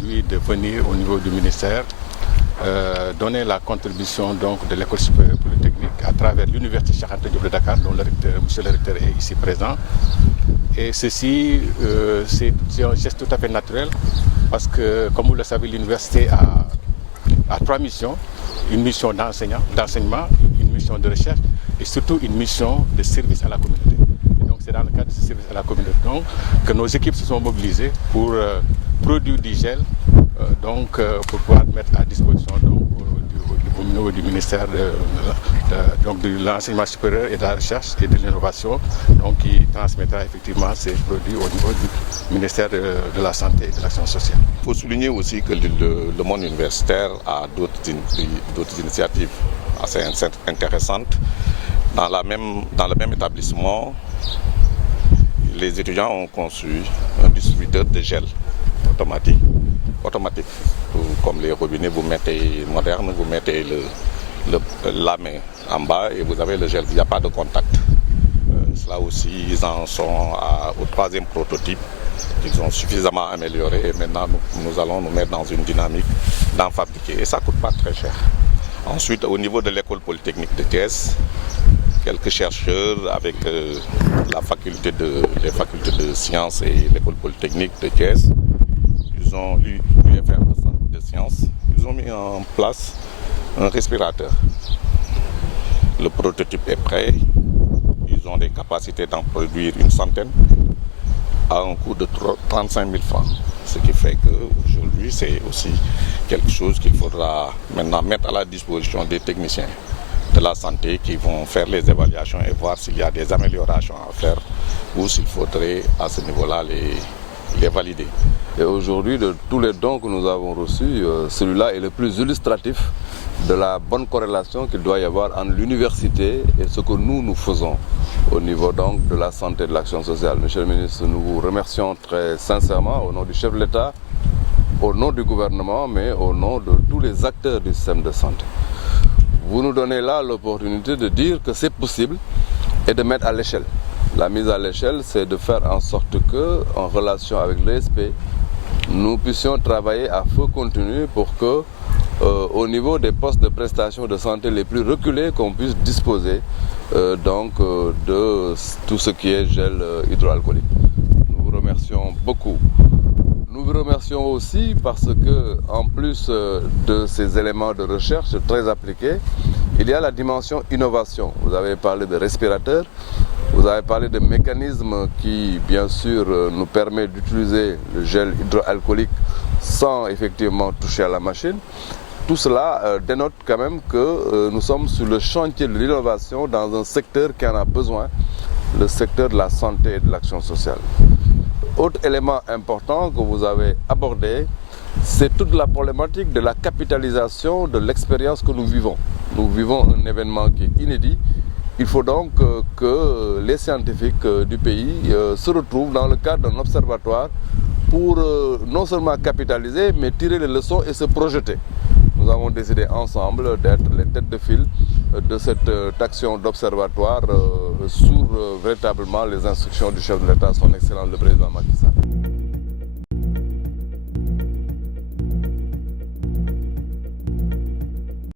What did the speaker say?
aujourd'hui de venir au niveau du ministère donner la contribution donc, de l'École supérieure polytechnique à travers l'Université Cheikh Anta Diop de Dakar, dont monsieur le recteur est ici présent. Et ceci, c'est un geste tout à fait naturel parce que, comme vous le savez, l'université a trois missions. Une mission d'enseignement, une mission de recherche et surtout une mission de service à la communauté. Et donc c'est dans le cadre de ce service à la communauté donc, que nos équipes se sont mobilisées pour produire du gel pour pouvoir mettre à disposition donc, au niveau du ministère de l'enseignement supérieur et de la recherche et de l'innovation, qui transmettra effectivement ces produits au niveau du ministère de la Santé et de l'Action sociale. Il faut souligner aussi que le monde universitaire a d'autres initiatives assez intéressantes. Dans le même établissement, les étudiants ont conçu un distributeur de gel automatique. Comme les robinets, vous mettez moderne, vous mettez la main en bas et vous avez le gel, il n'y a pas de contact. Cela aussi, ils en sont au troisième prototype qu'ils ont suffisamment amélioré et maintenant nous allons nous mettre dans une dynamique d'en fabriquer et ça ne coûte pas très cher. Ensuite, au niveau de l'école polytechnique de Thiès, quelques chercheurs avec les facultés de sciences et l'école polytechnique de Thiès, ils ont l'UFR de sciences, ils ont mis en place un respirateur. Le prototype est prêt, ils ont des capacités d'en produire une centaine à un coût de 35 000 francs. Ce qui fait qu'aujourd'hui, c'est aussi quelque chose qu'il faudra maintenant mettre à la disposition des techniciens de la santé qui vont faire les évaluations et voir s'il y a des améliorations à faire ou s'il faudrait à ce niveau-là les valider. Et aujourd'hui, de tous les dons que nous avons reçus, celui-là est le plus illustratif de la bonne corrélation qu'il doit y avoir entre l'université et ce que nous faisons au niveau donc de la santé et de l'action sociale. Monsieur le ministre, nous vous remercions très sincèrement au nom du chef de l'État, au nom du gouvernement, mais au nom de tous les acteurs du système de santé. Vous nous donnez là l'opportunité de dire que c'est possible et de mettre à l'échelle. La mise à l'échelle, c'est de faire en sorte que, en relation avec l'ESP, nous puissions travailler à feu continu pour que, au niveau des postes de prestation de santé les plus reculés, qu'on puisse disposer de tout ce qui est gel hydroalcoolique. Nous vous remercions beaucoup. Nous vous remercions aussi parce que, en plus de ces éléments de recherche très appliqués, il y a la dimension innovation. Vous avez parlé de respirateurs, vous avez parlé de mécanismes qui, bien sûr, nous permettent d'utiliser le gel hydroalcoolique sans effectivement toucher à la machine. Tout cela dénote quand même que nous sommes sur le chantier de l'innovation dans un secteur qui en a besoin, le secteur de la santé et de l'action sociale. Autre élément important que vous avez abordé, c'est toute la problématique de la capitalisation de l'expérience que nous vivons. Nous vivons un événement qui est inédit. Il faut donc que les scientifiques du pays se retrouvent dans le cadre d'un observatoire pour non seulement capitaliser, mais tirer les leçons et se projeter. Nous avons décidé ensemble d'être les têtes de file de cette action d'observatoire sur véritablement les instructions du chef de l'État, son Excellence le Président Macky Sall.